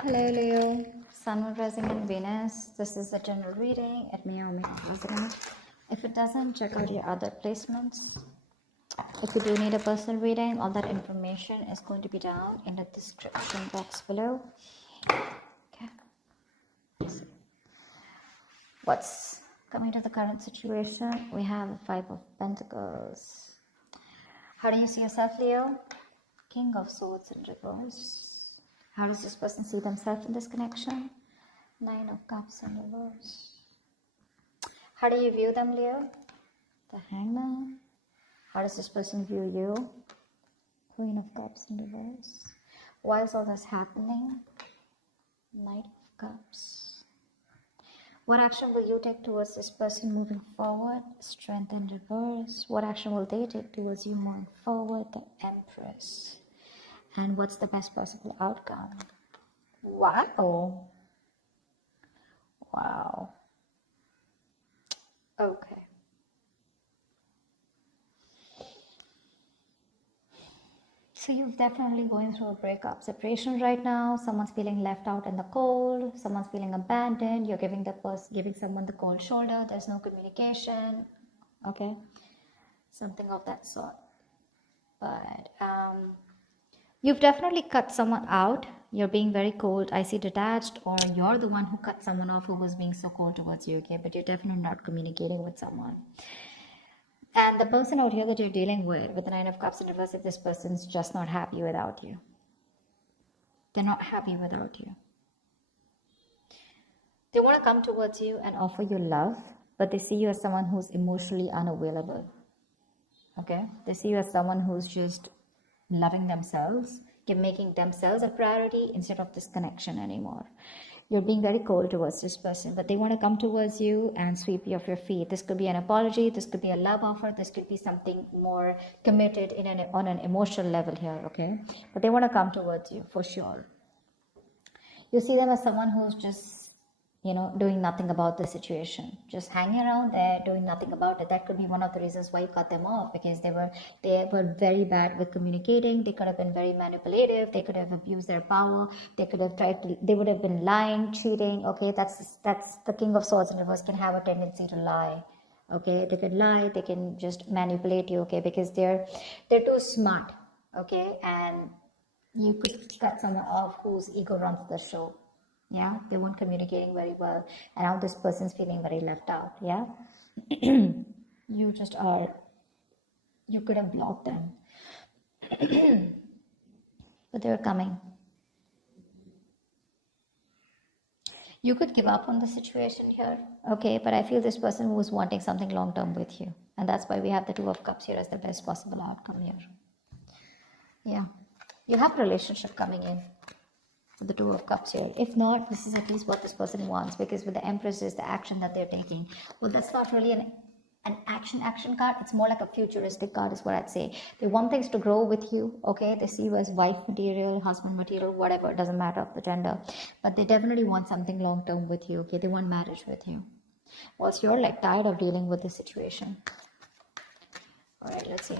Hello Leo, Sun, Moon, Rising and Venus. This is the general reading. It may or may not resonate. If it doesn't, check out your other placements. If you do need a personal reading, all that information is going to be down in the description box below. Okay. What's coming to the current situation? We have the Five of Pentacles. How do you see yourself, Leo? King of Swords in reverse. How does this person see themselves in this connection? Nine of Cups in reverse. How do you view them, Leo? The Hangman. How does this person view you? Queen of Cups in reverse. Why is all this happening? Knight of Cups. What action will you take towards this person moving forward? Strength in reverse. What action will they take towards you moving forward? The Empress. And what's the best possible outcome? Wow. Wow. Okay. So you're definitely going through a breakup, separation right now. Someone's feeling left out in the cold. Someone's feeling abandoned. You're giving someone the cold shoulder. There's no communication. Okay. Something of that sort. But you've definitely cut someone out. You're being very cold. I see detached, or you're the one who cut someone off who was being so cold towards you, okay? But you're definitely not communicating with someone. And the person out here that you're dealing with the Nine of Cups in reverse, if this person's just not happy without you. They're not happy without you. They want to come towards you and offer you love, but they see you as someone who's emotionally unavailable. Okay? They see you as someone who's just loving themselves, making themselves a priority instead of this connection anymore. You're being very cold towards this person, but they want to come towards you and sweep you off your feet. This could be an apology, this could be a love offer, this could be something more committed on an emotional level here, okay? But they want to come towards you for sure. You see them as someone who's just doing nothing about the situation, just hanging around there, doing nothing about it. That could be one of the reasons why you cut them off, because they were very bad with communicating. They could have been very manipulative. They could have abused their power. They would have been lying, cheating. Okay, that's the King of Swords in reverse can have a tendency to lie. Okay, they can lie. They can just manipulate you. Okay, because they're too smart. Okay, and you could cut someone off whose ego runs the show. Yeah, they weren't communicating very well, and now this person's feeling very left out. Yeah. You could have blocked them. But they're coming. You could give up on the situation here, okay, but I feel this person was wanting something long term with you, and that's why we have the Two of Cups here as the best possible outcome here. Yeah, you have a relationship coming in. The Two of Cups here. If not, this is at least what this person wants, because with the Empress is the action that they're taking. Well, that's not really an action card. It's more like a futuristic card is what I'd say. They want things to grow with you, okay? They see you as wife material, husband material, whatever. It doesn't matter of the gender. But they definitely want something long-term with you, okay? They want marriage with you. Whilst you're like tired of dealing with the situation. All right, let's see.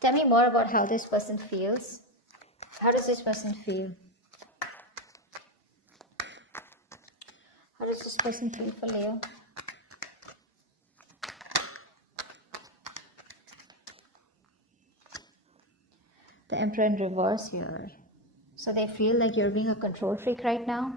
Tell me more about how this person feels. How does this person feel? How does this person feel for Leo? The Emperor in reverse here. So they feel like you're being a control freak right now.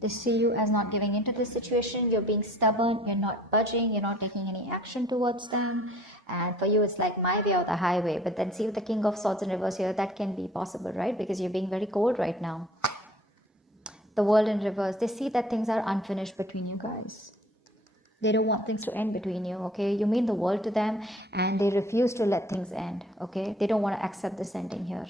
They see you as not giving into this situation. You're being stubborn. You're not budging. You're not taking any action towards them. And for you, it's like my way or the highway. But then see with the King of Swords in reverse here, that can be possible, right? Because you're being very cold right now. The World in reverse. They see that things are unfinished between you guys. They don't want things to end between you, okay? You mean the world to them, and they refuse to let things end, okay? They don't want to accept this ending here.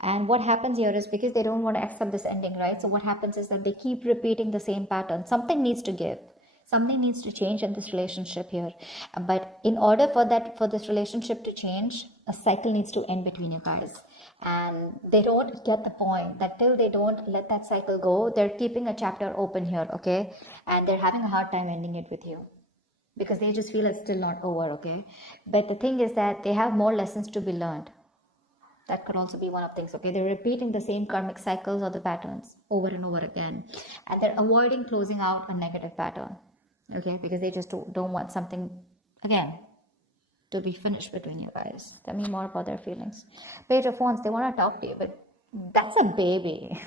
And what happens here is because they don't want to accept this ending, right? So what happens is that they keep repeating the same pattern. Something needs to give. Something needs to change in this relationship here. But in order for this relationship to change, a cycle needs to end between you guys. And they don't get the point that till they don't let that cycle go, they're keeping a chapter open here, okay? And they're having a hard time ending it with you, because they just feel it's still not over, okay? But the thing is that they have more lessons to be learned. That could also be one of things. Okay, they're repeating the same karmic cycles or the patterns over and over again, and they're avoiding closing out a negative pattern. Okay, because they just don't want something again to be finished between you guys. Tell me more about their feelings. Page of Wands, they want to talk to you, but that's a baby.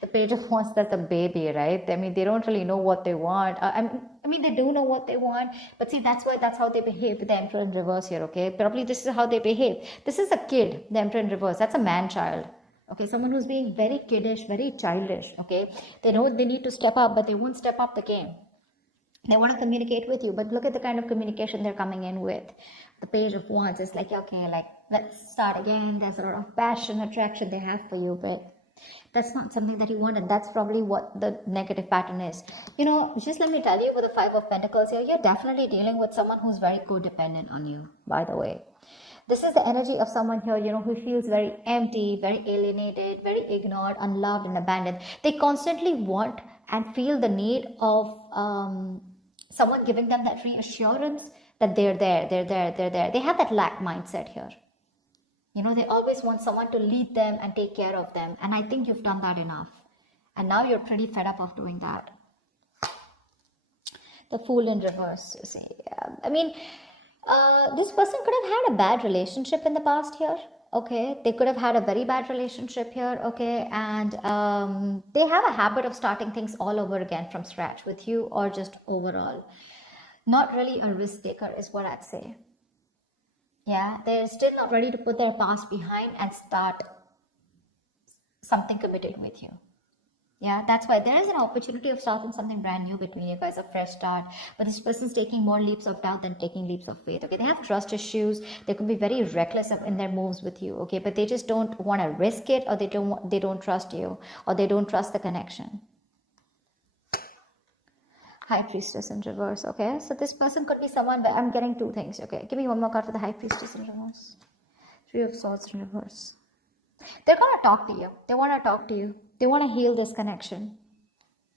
The Page of Wands, that's a baby, right? I mean, they don't really know what they want. I mean, they do know what they want, but see, that's how they behave with the Emperor in reverse here, okay? Probably this is how they behave. This is a kid, the Emperor in reverse. That's a man-child. Okay, someone who's being very kiddish, very childish, okay? They know they need to step up, but they won't step up the game. They want to communicate with you, but look at the kind of communication they're coming in with. The Page of Wands is like, okay, like, let's start again. There's a lot of passion, attraction they have for you, but that's not something that you want, and that's probably what the negative pattern is. You know, just let me tell you, with the Five of Pentacles here, you're definitely dealing with someone who's very codependent on you, by the way. This is the energy of someone here, you know, who feels very empty, very alienated, very ignored, unloved, and abandoned. They constantly want and feel the need of someone giving them that reassurance that they're there. They have that lack mindset here. You know, they always want someone to lead them and take care of them. And I think you've done that enough. And now you're pretty fed up of doing that. The Fool in reverse, you see. I mean, this person could have had a bad relationship in the past here. Okay, they could have had a very bad relationship here. Okay, and they have a habit of starting things all over again from scratch with you, or just overall. Not really a risk taker is what I'd say. Yeah, they're still not ready to put their past behind and start something committed with you. Yeah, that's why there is an opportunity of starting something brand new between you guys, a fresh start. But this person's taking more leaps of doubt than taking leaps of faith. Okay, they have trust issues. They could be very reckless in their moves with you. Okay, but they just don't want to risk it, or they don't trust you, or they don't trust the connection. High Priestess in reverse. Okay, so this person could be someone where I'm getting two things. Okay, give me one more card for the High Priestess in reverse. Three of Swords in reverse. They're going to talk to you. They want to talk to you. They want to heal this connection.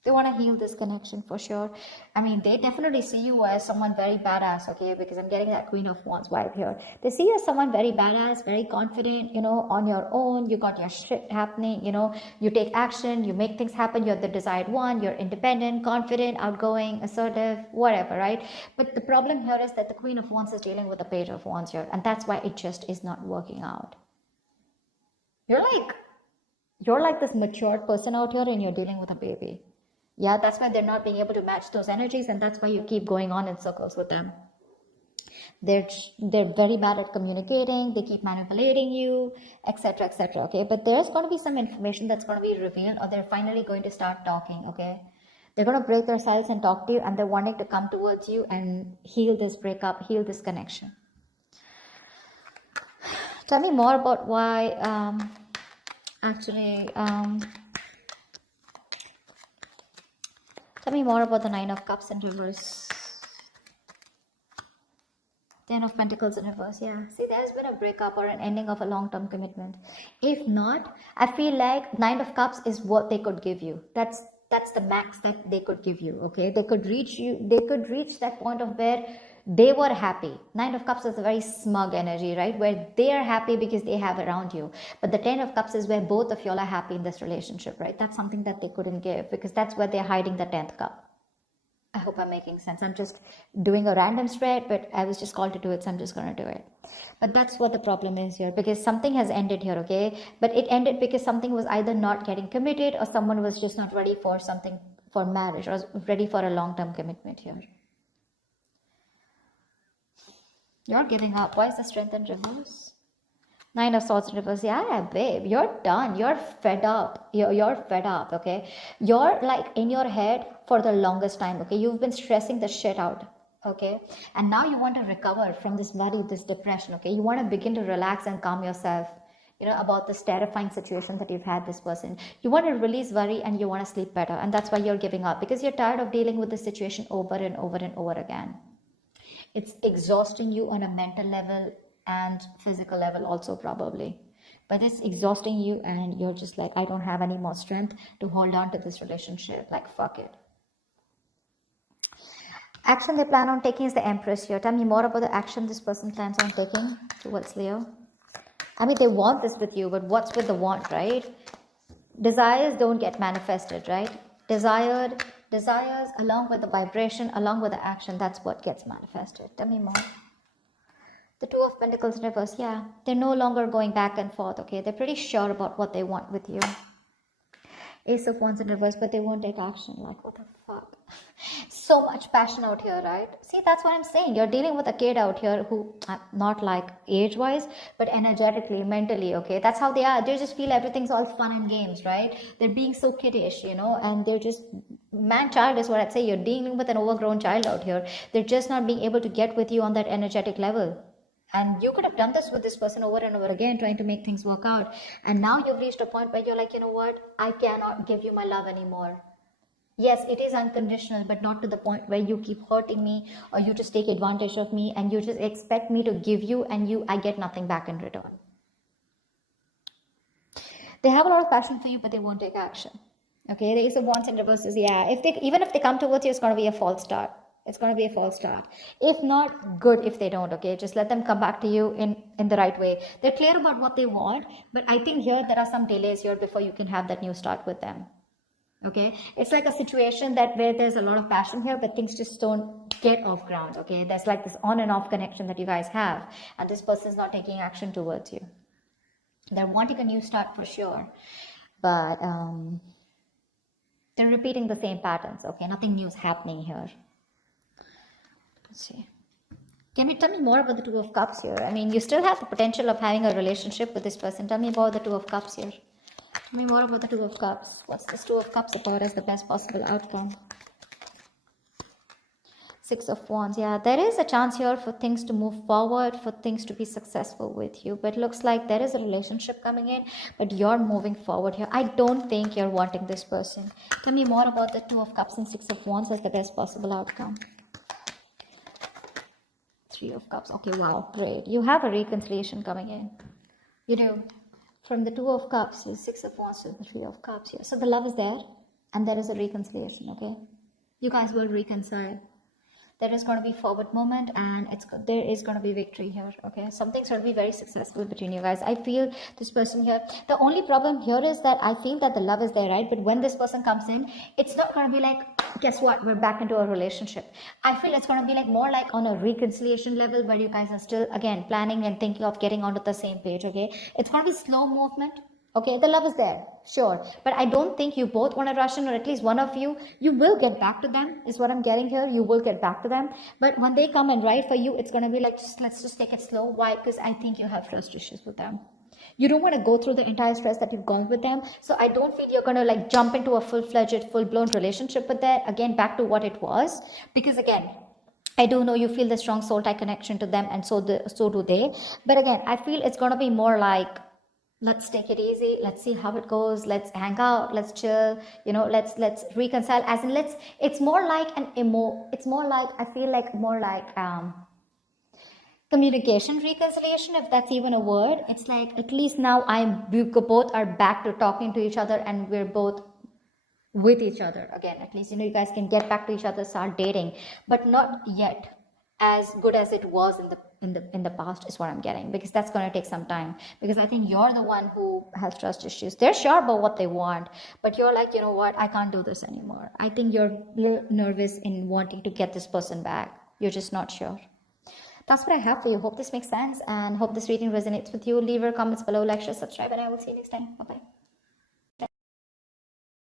They want to heal this connection for sure. I mean, they definitely see you as someone very badass, okay? Because I'm getting that Queen of Wands vibe here. They see you as someone very badass, very confident, you know, on your own. You got your shit happening, you know. You take action, you make things happen. You're the desired one. You're independent, confident, outgoing, assertive, whatever, right? But the problem here is that the Queen of Wands is dealing with the Page of Wands here. And that's why it just is not working out. You're like this matured person out here, and you're dealing with a baby. Yeah, that's why they're not being able to match those energies, and that's why you keep going on in circles with them. They're very bad at communicating. They keep manipulating you, etc., etc. Okay, but there's going to be some information that's going to be revealed, or they're finally going to start talking. Okay, they're going to break their silence and talk to you, and they're wanting to come towards you and heal this breakup, heal this connection. Tell me more about why. Tell me more about the Nine of Cups in reverse. Ten of Pentacles in reverse. Yeah. See, there's been a breakup or an ending of a long-term commitment. If not, I feel like Nine of Cups is what they could give you. That's the max that they could give you. Okay. They could reach you. They could reach that point of where they were happy. Nine of Cups is a very smug energy, right? Where they are happy because they have around you. But the Ten of Cups is where both of y'all are happy in this relationship, right? That's something that they couldn't give, because that's where they're hiding the 10th cup. I hope I'm making sense. I'm just doing a random spread, but I was just called to do it, so I'm just going to do it. But that's what the problem is here, because something has ended here, okay? But it ended because something was either not getting committed, or someone was just not ready for something, for marriage, or ready for a long-term commitment here. You're giving up. Why is the Strength in reverse? Nine of Swords in reverse. Yeah, babe, you're done. You're fed up. You're fed up, okay? You're like in your head for the longest time, okay? You've been stressing the shit out, okay? And now you want to recover from this worry, this depression, okay? You want to begin to relax and calm yourself, you know, about this terrifying situation that you've had this person. You want to release worry, and you want to sleep better. And that's why you're giving up, because you're tired of dealing with this situation over and over and over again. It's exhausting you on a mental level and physical level also, probably. But it's exhausting you, and you're just like, I don't have any more strength to hold on to this relationship. Like, fuck it. Action they plan on taking is the Empress here. Tell me more about the action this person plans on taking towards Leo. I mean, they want this with you, but what's with the want, right? Desires don't get manifested, right? Desires along with the vibration, along with the action, that's what gets manifested. Tell me more. The Two of Pentacles in reverse, yeah. They're no longer going back and forth, okay? They're pretty sure about what they want with you. Ace of Wands in reverse, but they won't take action. Like, what the fuck? So much passion out here, right? See, that's what I'm saying. You're dealing with a kid out here who, not like age-wise, but energetically, mentally, okay? That's how they are. They just feel everything's all fun and games, right? They're being so kiddish, you know, and they're just, man-child is what I'd say. You're dealing with an overgrown child out here. They're just not being able to get with you on that energetic level. And you could have done this with this person over and over again, trying to make things work out. And now you've reached a point where you're like, you know what? I cannot give you my love anymore. Yes, it is unconditional, but not to the point where you keep hurting me or you just take advantage of me and you just expect me to give you and I get nothing back in return. They have a lot of passion for you, but they won't take action. Okay, the Ace of Wands in reverse is, yeah, even if they come towards you, it's going to be a false start. It's going to be a false start. If not, good if they don't, okay? Just let them come back to you in the right way. They're clear about what they want, but I think here there are some delays here before you can have that new start with them. Okay? It's like a situation where there's a lot of passion here, but things just don't get off ground, okay? There's like this on and off connection that you guys have, and this person's not taking action towards you. They're wanting a new start for sure, but they're repeating the same patterns, okay? Nothing new is happening here. Let's see. Can you tell me more about the Two of Cups here? I mean, you still have the potential of having a relationship with this person. Tell me about the Two of Cups here. Tell me more about the Two of Cups. What's this Two of Cups about as the best possible outcome? Six of Wands. Yeah, there is a chance here for things to move forward, for things to be successful with you. But it looks like there is a relationship coming in, but you're moving forward here. I don't think you're wanting this person. Tell me more about the Two of Cups and Six of Wands as the best possible outcome. Three of Cups. Okay, wow, great. You have a reconciliation coming in. You do. From the Two of Cups to the Six of Wands to the Three of Cups here. So the love is there and there is a reconciliation, okay? You guys will reconcile. There is going to be forward movement and there is going to be victory here, okay? Something's going to be very successful between you guys. I feel this person here. The only problem here is that I feel that the love is there, right? But when this person comes in, it's not going to be like, guess what? We're back into a relationship. I feel it's going to be like more like on a reconciliation level where you guys are still, again, planning and thinking of getting onto the same page, okay? It's going to be slow movement. Okay, the love is there, sure. But I don't think you both want to rush in, or at least one of you will get back to them, is what I'm getting here. You will get back to them. But when they come and write for you, it's going to be like, let's just take it slow. Why? Because I think you have trust issues with them. You don't want to go through the entire stress that you've gone with them. So I don't feel you're going to like jump into a full-fledged, full-blown relationship with that. Again, back to what it was. Because again, I do know you feel the strong soul tie connection to them, and so do they. But again, I feel it's going to be more like, let's take it easy, let's see how it goes, let's hang out, let's chill, you know, let's reconcile, as in it's more like it's more like, I feel like more like communication reconciliation, if that's even a word. It's like, at least now we both are back to talking to each other and we're both with each other again. At least, you know, you guys can get back to each other, start dating, but not yet as good as it was in the past, is what I'm getting, because that's going to take some time, because I think you're the one who has trust issues. They're sure about what they want, but you're like, you know what, I can't do this anymore. I think you're a little nervous in wanting to get this person back. You're just not sure. That's what I have for you. Hope this makes sense and hope this reading resonates with you. Leave your comments below, like, share, subscribe, and I will see you next time. Bye bye.